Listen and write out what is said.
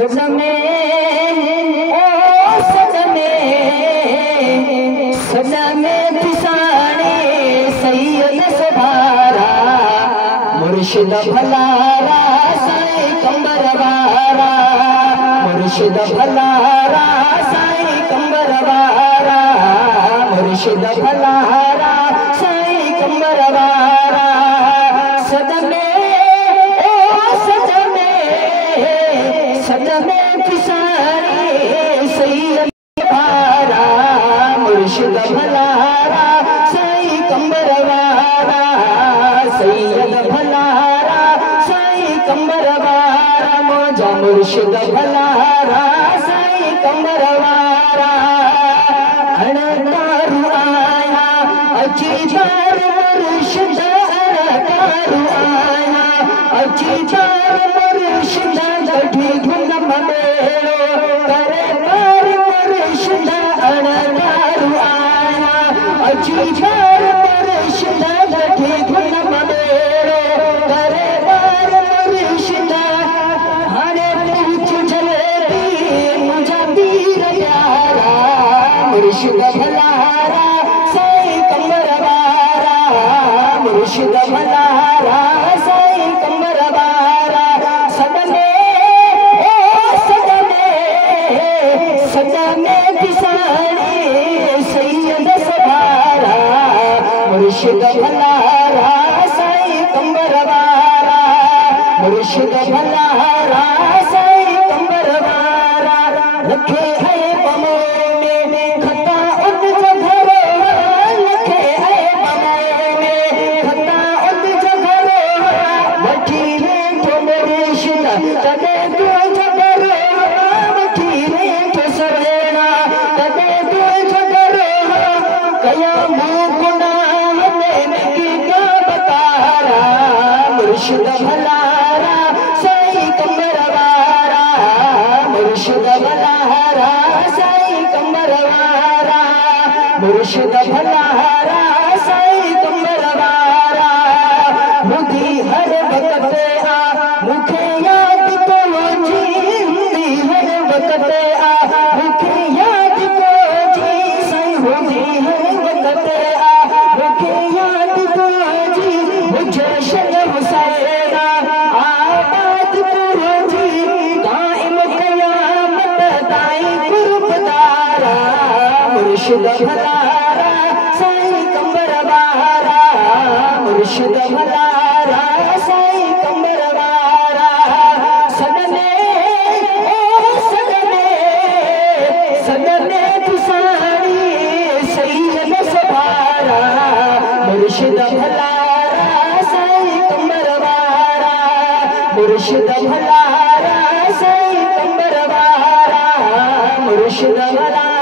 सदमे सदमे पिसाने सैयद सभारा मुर्शिद भलारा साईं कंबरवारा मुर्शिद भलारा साईं कंबरवारा मुर्शिद भलारा साईं कंबरवारा सदमे सदमे पिसाने सैयद सभारा मुर्शिद भलारा साईं कंबरवारा सैयद भलारा साईं कंबरवारा मौजा मुर्शिद भलारा साईं कंबरवारा अणतारू आया अची जार मुर्शिद अणतारू आया अची जार मुर्शिद गठी धुन ममेरो करे पार मुर्शिद अणतारू आया अची जार मुर्शिद गठी धुन ममेरो करे पार मुर्शिद हरे पूछ जलेबी मुझा पीर प्यारा मुर्शिद भलारा साईं कंबरवारा मुर्शिद भलारा साईं कंबरवारा सदमे सदमे पिसाने सैयद सभारा मुर्शिद भलारा साईं कंबरवारा मुर्शिद भलारा साईं कंबरवारा रखे है बमो में खता उद जघरो रखे है बमो में खता उद जघरो वठी रे तो मुर्शिद तदे तो जघरो वठी रे तो सवेना तदे तो जघरो कया मुकुना में की क्या बतारा मुर्शिद भलारा साईं कंबरवारा मुर्शिद भलारा साईं कंबरवारा मुर्शिद भलारा साईं कंबरवारा मुझी हर वक्त आ मुखे याद तो जी मुझी हर वक्त आ मुखे याद तो जी साईं मुझी हर वक्त आ मुखे याद तो जी मुझे शन हुसैना आबाद करो जी कायम कयामत ताईं कुर्बदारा मुर्शिद भलारा साईं कंबरवारा मुर्शिद भलारा साईं कंबरवारा सदमे सदमे पिसाने सैयद सभारा मुर्शिद भलारा साईं कंबरवारा मुर्शिद भलारा साईं कंबरवारा मुर्शिद भलारा